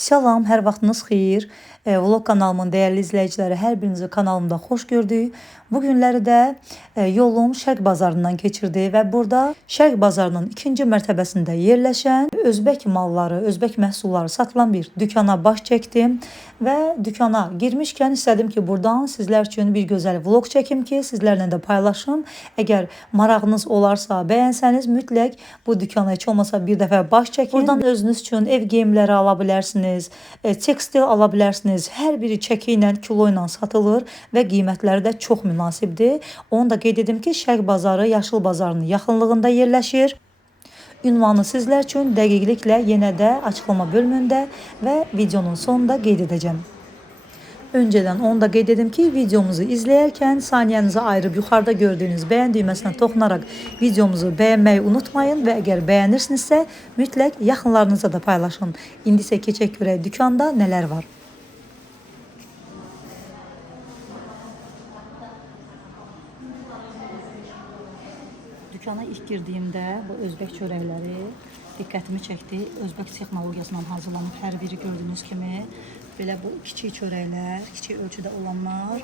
Salam, hər vaxtınız xeyir. Vlog kanalımın dəyərli izləyiciləri, hər birinizi kanalımda xoş gördük. Bu günləri də yolum Şərq bazarından keçirdi və burada Şərq bazarının ikinci mərtəbəsində yerləşən Özbək malları, Özbək məhsulları satılan bir dükana baş çəkdim və dükana girmişkən istədim ki, buradan sizlər üçün bir gözəl vlog çəkim ki, sizlərlə də paylaşım. Əgər marağınız olarsa, bəyənsəniz mütləq bu dükana heç olmasa bir dəfə baş çəkin. Buradan özünüz üçün ev geyimləri ala bilərsiniz, tekstil ala bilərsiniz. Hər biri çəki ilə, kilo ilə satılır və qiymətləri də çox münasibdir. Onu da qeyd edim ki, Şərq bazarı Yaşıl bazarının yaxınlığında yerləşir. Ünvanı sizlər üçün dəqiqliklə yenə də açıqlama bölümündə və videonun sonunda qeyd edəcəm. Önceden onu da qeyd edim ki, videomuzu izləyərkən saniyənizi ayırıb yuxarıda gördüyünüz bəyən düyməsinə toxunaraq videomuzu bəyənməyi unutmayın və əgər bəyənirsinizsə mütləq yaxınlarınızla da paylaşın. İndi isə keçək görək dükanda nələr var. Dükana ilk girdiyimdə bu Özbək çörəkləri diqqətimi çəkdi. Özbək texnologiyasından hazırlanıb hər biri gördüyünüz kimi. Belə bu kiçik çörəklər, kiçik ölçüdə olanlar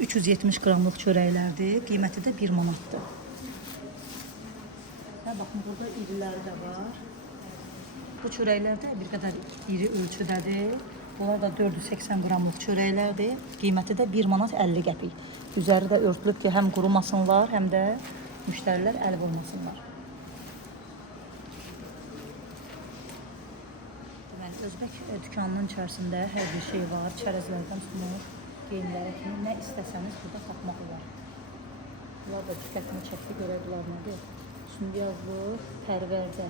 370 qramlıq çörəklərdir. Qiyməti də 1 manatdır. Və baxın, burada iriləri də var. Bu çörəklər də bir qədər iri ölçüdədir. Bunlar da 480 qramlıq çörəklərdir. Qiyməti də 1 manat 50 qəpik. Üzəri də örtülüb ki, həm qurumasınlar, həm də müştərilər əl vurmasınlar. Özbək dükanının içərisində hər bir şey var. Çərəzlərdən tutmuş, geyimlərə kimi nə istəsəniz burada tapmaq olar. Bunlar da diqqətimi çəkdi, görə bunlar nədir? Sümbiyazlıq, pərvərdə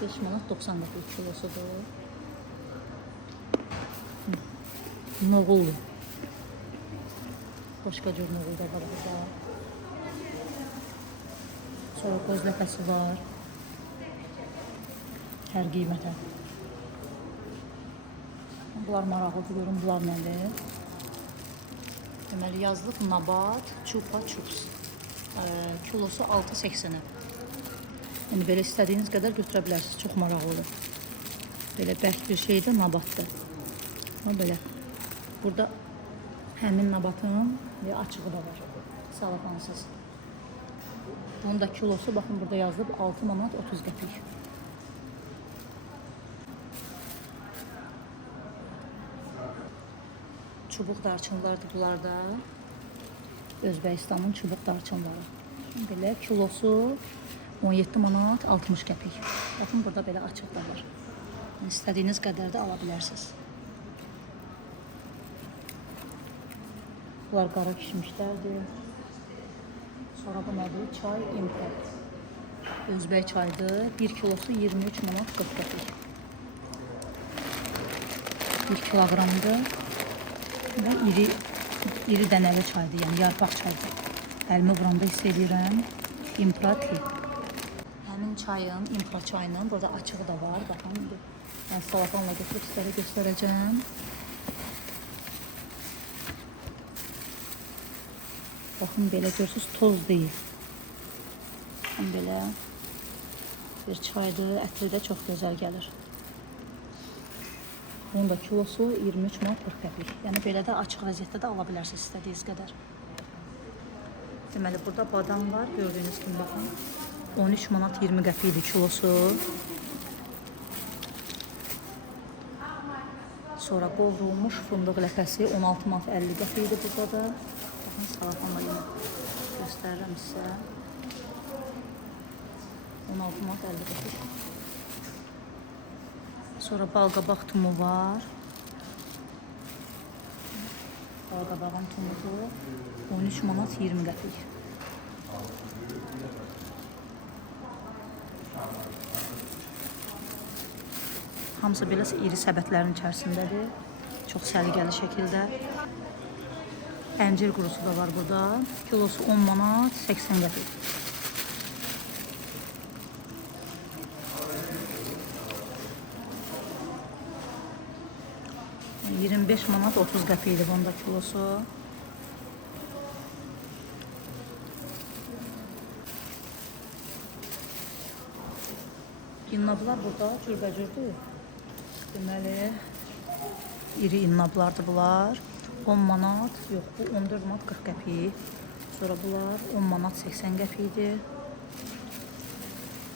5 manat 90 qəpik kilosudur. Noğullu. Başqa cür noğul da var burada. Sonra qoz ləpəsi var. Hər qiymətə. Bunlar maraqlıdır, görün bunlar nədir? Deməli, yazlıq nabat, çupa çups. Kilosu 6.80. Yəni, belə istədiyiniz qədər götürə bilərsiniz. Çox maraqlı olur. Belə bərk bir şey də nabatdır. Belə. Burada həmin nabatın açığı da var. Salafansız. Bunun da kilosu, baxın, burada yazılıb 6 manat 30 qəpik. Çubuq darçınlardır bunlar da. Özbəkistanın çubuq darçınları. Belə kilosu 17 manat 60 qəpik. Baxın, burada belə açıq da var. İstədiyiniz qədər də ala bilərsiniz. Bunlar qara kişmişlərdir. Sonra bu nədir? Çay import. Özbək çaydır. 1 kilosu 23 manat 40 qəpik. 1 kilogramdır. Və iri dənəli çaydır, yəni yarpaq çaydır. Əlimi buranda hiss edirəm. İmpratli. Həmin çayın, imprat çayının burada açığı da var. Baxın, mən salafanla götürüb sizlərə göstərəcəm. Baxın, belə görürsünüz, toz deyil. Baxın, belə bir çaydır, ətri də çox gözəl gəlir. Bunun da kilosu 23 manat 40 qəpik. Yəni, belə də açıq vəziyyətdə də ala bilərsiniz istədiyiniz qədər. Deməli, burada badam var, gördüyünüz kimi, baxın. 13 manat 20 qəpikdir kilosu. Sonra qovrulmuş fındıq ləpəsi 16 manat 50 qəpikdir burada da. Baxın, salafanla yenə göstərirəm sizə. 16 manat 50 qəpik. Sonra balqabaq tumu var. Balqabağın tumusu 13 manat 20 qəpik. Hamısı belə iri səbətlərin içərisindədir. Çox səliqəli şəkildə. Əncir qurusu da var burada. Kilosu 10 manat 80 qəpik. 25 manat 30 qəpikdir bunda kilosu. Ginnablar burada cürbəcürdür. Deməli, iri innablardır bunlar. 10 manat, yox bu 14 manat 40 qəpik. Sonra bunlar 10 manat 80 qəpikdir.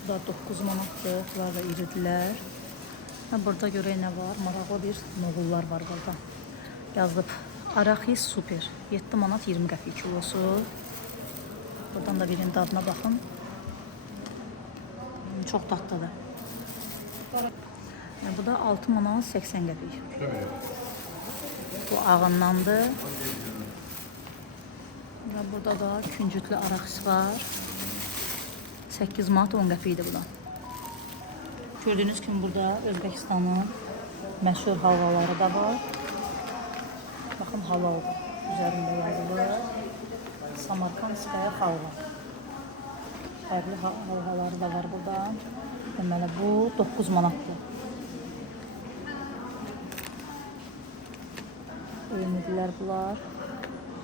Bu da 9 manatdır, bunlar da iridirlər. Burada görək nə var, maraqlı bir noğullar var burada. Yazılıb, Araxis super, 7 manat 20 qəpik kilosu. Buradan da birinin dadına baxın. Çox dadlıdır. Bu da 6 manat 80 qəpik. Bu ağındandır. Və burada da küncütlü araxis var. 8 manat 10 qəpikdir bu da. Gördüyünüz kimi burada Özbekistanın məşhur halvaları da var. Baxın halaldır. Üzərində yazılır. Samarkandskaya halva. Fərqli halvaları da var burada. Deməli bu 9 manatdır. Öyünüdülər bunlar.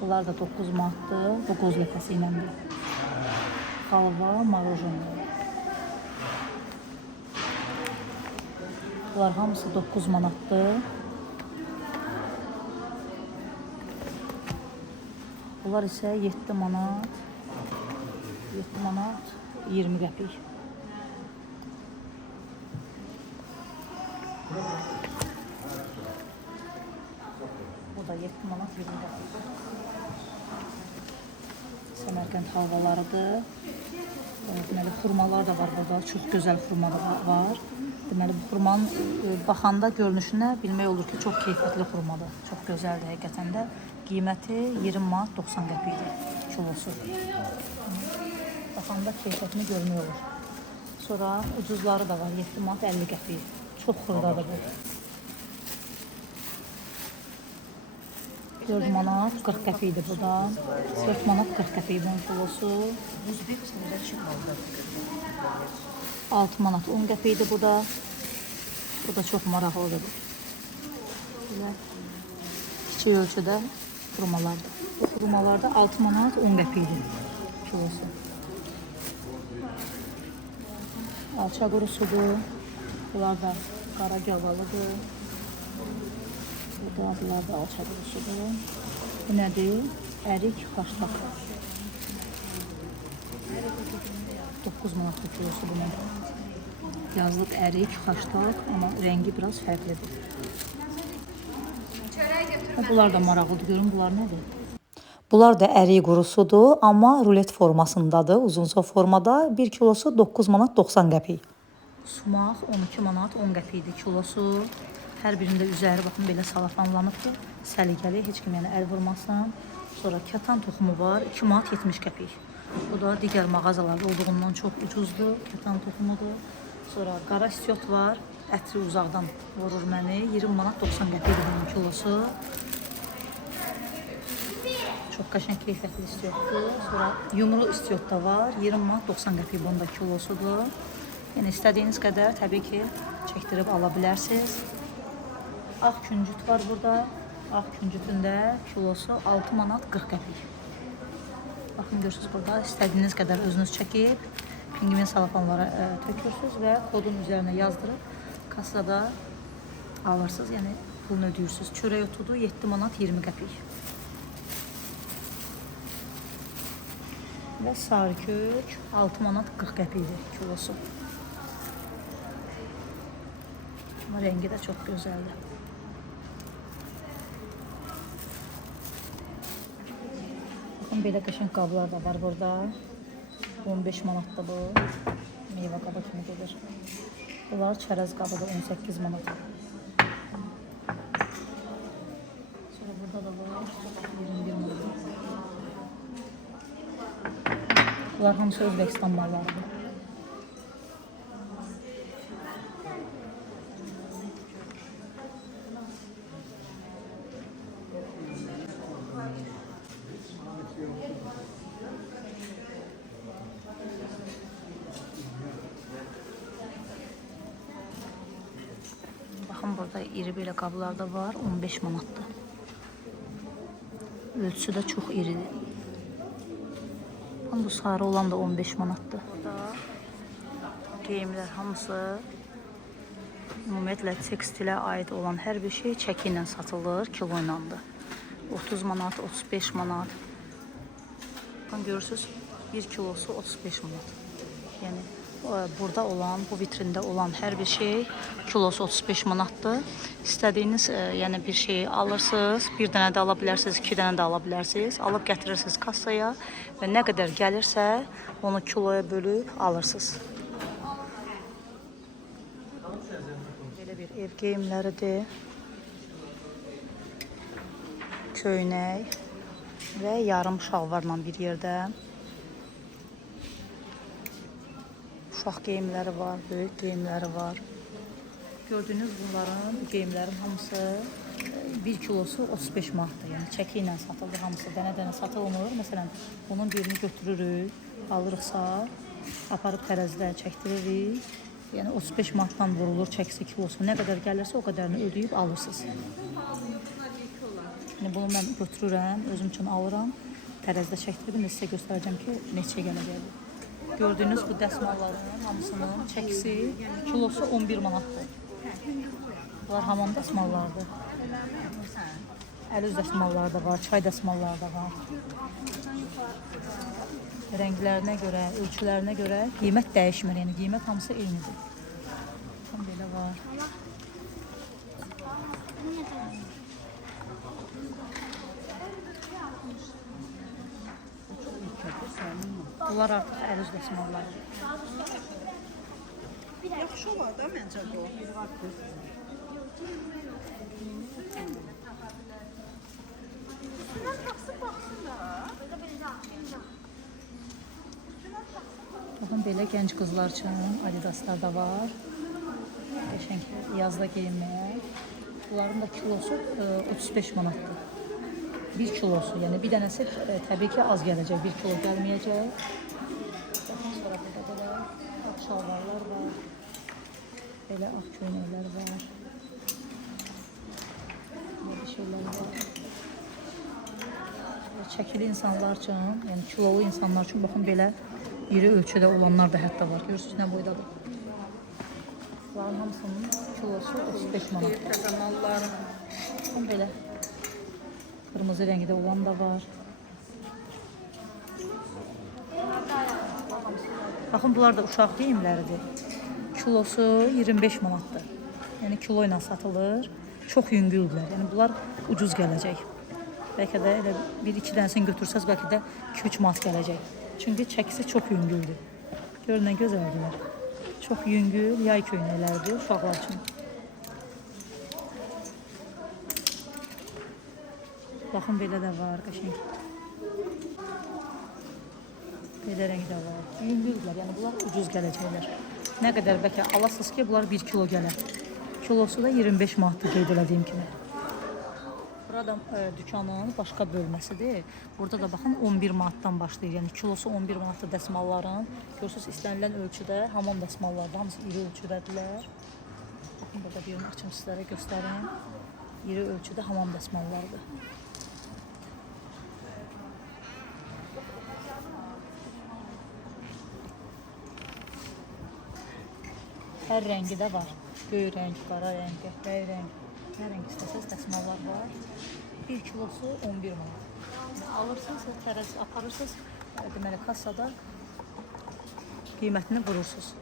Bunlar da 9 manatdır. Bu qoz ləpəsi iləndir. Halva, marojeni. Bunlar hamısı 9 manatdır. Bunlar isə 7 manat 20 qəpik. Bu da 7 manat 20 qəpik. Səmərqənd halvalarıdır. Deməli, xurmalar da var burada. Çox gözəl xurma var. Deməli, bu xurmanın baxanda görünüşünə bilmək olur ki, çox keyfiyyətli xurmadır. Çox gözəldir həqiqətən də. Qiyməti 20 manat 90 qəpikdir kilosu. Baxanda keyfiyyətini görmək olur. Sonra ucuzları da var. 7 manat 50 qəpik. Çox xırdadır bu. 4 manat 40 qəpikdir bu da. 4 manat 40 qəpik bunun kilosu. 6 manat 10 qəpikdir bu da. Bu da çox maraqlıdır. Kiçik ölçüdə xurmalardır. Bu xurmalarda 6 manat 10 qəpikdir kilosu. Alça qurusudur. Bunlar da qara gavalıdır. Bunlar da alça qurusudur. Bu nədir? Ərik xaşlaq. 9 manat kilosu bunun. Yazılıb ərik xaşlaq, amma rəngi biraz fərqlidir. Bunlar da maraqlıdır. Görün bunlar nədir? Bunlar da ərik qurusudur, amma rulet formasındadır. Uzunsov formada 1 kilosu 9 manat 90 qəpik. Sumaq 12 manat 10 qəpikdir kilosu. Hər birində üzəri baxın belə salafanlanıbdır. Səliqəli, heç kim yəni əl vurmasın. Sonra kətan toxumu var, 2 manat 70 qəpik. Bu da digər mağazalarda olduğundan çox ucuzdur. Kətan toxumudur. Sonra qara istiot var. Ətri uzaqdan vurur məni. 20 manat 90 qəpikdir bunun kilosu. Çox qəşəng keyfiyyətli istiotdur. Sonra yumru istiot da var. 20 manat 90 qəpik bunun da kilosudur. Yəni istədiyiniz qədər təbii ki çəkdirib ala bilərsiniz. Ağ küncüt var burada. Ağ küncütün də kilosu 6 manat 40 qəpik. Baxın görürsünüz burada istədiyiniz qədər özünüz çəkib pingvin salafanlara tökürsünüz və kodun üzərinə yazdırıb kassada alırsınız. Yəni pulunu ödəyirsiniz. Çörək otudur 7 manat 20 qəpik. Və sarı kök 6 manat 40 qəpikdir kilosu. Amma rəngi də çox gözəldir. Baxın, belə qəşəng qablar da var burada. 15 manatdır bu. Meyvə qabı kimi gedir. Bunlar çərəz qabıdır 18 manat. Sonra burada da var 21 manat. Bunlar hamısı Özbekistan mallarıdır. Baxın, burada iri belə qablar da var, 15 manatdır. Ölçüsü də çox iridir. Bu sarı olan da 15 manatdır. Burada geyimlər hamısı Ümumiyyətlə tekstilə aid olan hər bir şey çəki ilə satılır, kilo ilədir. 30 manat, 35 manat. Baxın görürsüz, 1 kilosu 35 manat. Yəni burada olan, bu vitrində olan hər bir şey kilosu 35 manatdır. İstədiyiniz yəni bir şeyi alırsınız, bir dənə də ala bilərsiniz, 2 dənə də ala bilərsiniz. Alıb gətirirsiniz kassaya və nə qədər gəlirsə onu kiloya bölüb alırsınız. Belə bir ev geyimləridir. Köynək və yarım şalvarla bir yerdə. Uşaq geyimləri var, böyük geyimləri var. Gördüyünüz bunların geyimlərin hamısı 1 kilosu 35 manatdır. Yəni çəki ilə satılır hamısı, dənə-dənə satılmır. Məsələn, bunun birini götürürük, alırıqsa, aparıb tərəzidə çəkdiririk. Yəni 35 manatdan vurulur çəkisi kilosu. Nə qədər gəlirsə o qədərini ödəyib alırsınız. Yəni bunu mən götürürəm, özüm üçün alıram. Tərəzidə çəkdirib, sizə göstərəcəm ki, neçə gələcəkdir. Gördüyünüz bu dəsmalların hamısının çəkisi kilosu 11 manatdır. Bunlar hamam dəsmallardır. Əl üz dəsmalları da var, çay dəsmalları da var. Rənglərinə görə, ölçülərinə görə qiymət dəyişmir. Yəni qiymət hamısı eynidir. Belə var. Bunlar artıq əl üz dəsmalları. Yaxşı olar da məncə bu. Baxın, belə gənc qızlar üçün Adidaslar da var. Qəşəng yazda geyinməyə. Bunların da kilosu 35 manatdır. 1 kilosu, yəni bir dənəsi təbii ki az gələcək, 1 kilo gəlməyəcək. Daha sonra burada belə ağ şalvarlar var, belə ağ köynəklər var, belə şeylər var. Çəkili insanlar üçün, yəni kilolu insanlar üçün baxın belə iri ölçüdə olanlar da hətta var. Görürsünüz nə boydadır. Bunların hamısının kilosu 35 manat. Baxın belə. Kırmızı rəngdə olan da var. Baxın, bunlar da uşaq geyimləridir. Kilosu 25 manatdır. Yəni kilo ilə satılır. Çox yüngüldürlər. Yəni bunlar ucuz gələcək. Bəlkə də elə 1-2 dənəsini götürsəz, bəlkə də 2-3 manat gələcək. Çünki çəkisi çox yüngüldür. Görün nə gözəldirlər. Çox yüngül yay köynəkləridir uşaqlar üçün. Baxın, belə də var, qəşəng. Belə rəngdə var. Yüngüldürlər, yəni bunlar ucuz gələcəklər. Nə qədər bəlkə alasınız ki, bunlar 1 kilo gələr. Kilosu da 25 manatdır qeyd elədiyim kimi. Burada dükkanın başqa bölməsidir. Burada da baxın 11 manatdan başlayır. Yəni kilosu 11 manatlı dəsmalların. Görürsünüz, istənilən ölçüdə hamam dəsmallardır. Hamısı iri ölçüdədirlər. Baxın, burada birini açım sizlərə göstərim. İri ölçüdə hamam dəsmallardır. Hər rəngi də var. Göy rəng, qara rəng, qəhvəyi rəng. Nə rəng istəsəz dəsmallar var. 1 kilosu 11 manat. Alırsınız, tərəzi aparırsınız, deməli kassada qiymətini vurursunuz.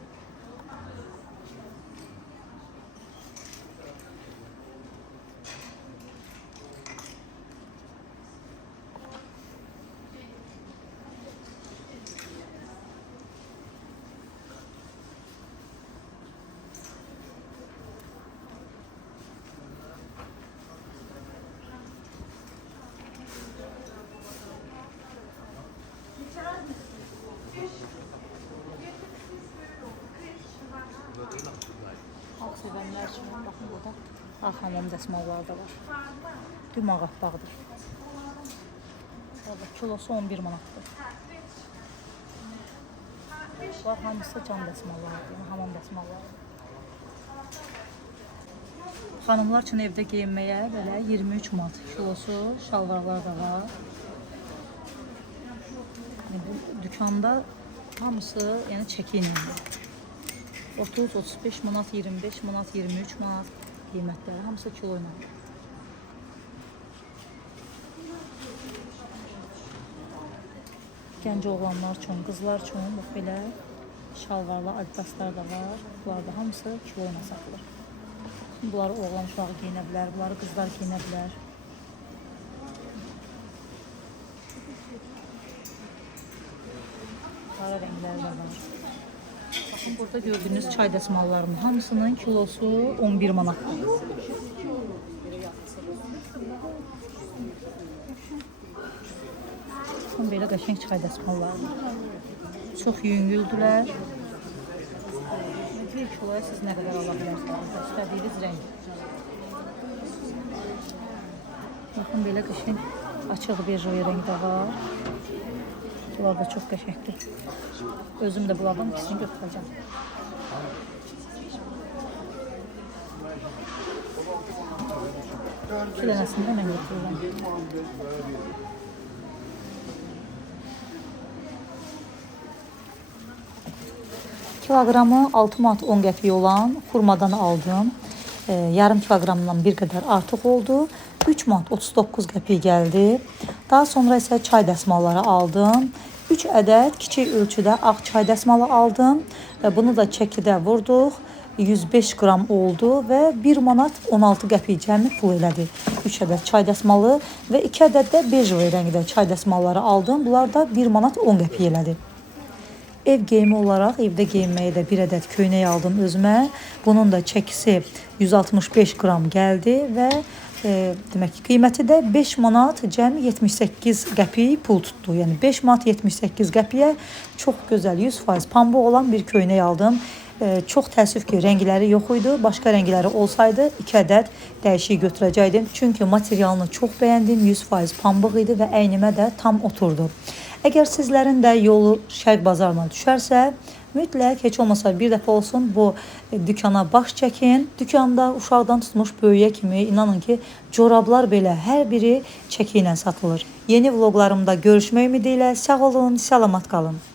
Ağ sevənlər üçün baxın burada ağ hamam dəsmalları da var. Dümağ ağbağdır. Burada kilosu 11 manatdır. Bunlar hamısı can dəsmallarıdır, hamam dəsmalları. Xanımlar üçün evdə geyinməyə belə 23 manat kilosu şalvarlar da var. Bu dükkanda hamısı yəni çəki iləndir. 30-35 manat, 25 manat, 23 manat qiymətləri. Hamısı kilo ilə. Gənc oğlanlar üçün, qızlar üçün bax belə şalvarlı adidaslar da var. Bunlar da hamısı kilo ilə satılır. Bunları oğlan uşağı geyinə bilər, bunları qızlar geyinə bilər. Qara rəngləri də var. Baxın, burada gördüyünüz çay dəsmallarının hamısının kilosu 11 manatdır. Baxın, belə qəşəng çay dəsmalları. Çox yüngüldülər. Bir kiloya siz nə qədər ala bilərsiniz? İstədiyiniz rəng. Baxın, belə qəşəng açıq bej rəngdə var. Bunlar da çox qəşəngdir. Özüm də bunlardan ikisini götürəcəm. İki dənəsini də mən götürürəm. Kiloqramı 6 manat 10 qəpik olan xurmadan aldım. Yarım kiloqramdan bir qədər artıq oldu. 3 manat 39 qəpik gəldi. Daha sonra isə çay dəsmalları aldım. 3 ədəd kiçik ölçüdə ağ çay dəsmalı aldım. Bunu da çəkidə vurduq. 105 qram oldu və 1 manat 16 qəpik cəmi pul elədi. 3 ədəd çay dəsmalı və 2 ədəd də bej rəngdə çay dəsmalları aldım. Bunlar da 1 manat 10 qəpik elədi. Ev geyimi olaraq evdə geyinməyə də bir ədəd köynək aldım özümə. Bunun da çəkisi 165 qram gəldi və demək ki, qiyməti də 5 manat cəmi 78 qəpik pul tutdu. Yəni 5 manat 78 qəpiyə çox gözəl 100% pambıq olan bir köynək aldım. Çox təəssüf ki, rəngləri yox idi. Başqa rəngləri olsaydı 2 ədəd dəyişik götürəcəkdim. Çünki materialını çox bəyəndim. 100% pambıq idi və əynimə də tam oturdu. Əgər sizlərin də yolu Şərq bazarına düşərsə, mütləq heç olmasa bir dəfə olsun bu dükana baş çəkin. Dükanda uşaqdan tutmuş böyüyə kimi inanın ki, corablar belə hər biri çəki ilə satılır. Yeni vloqlarımda görüşmək ümidi ilə sağ olun, salamat qalın.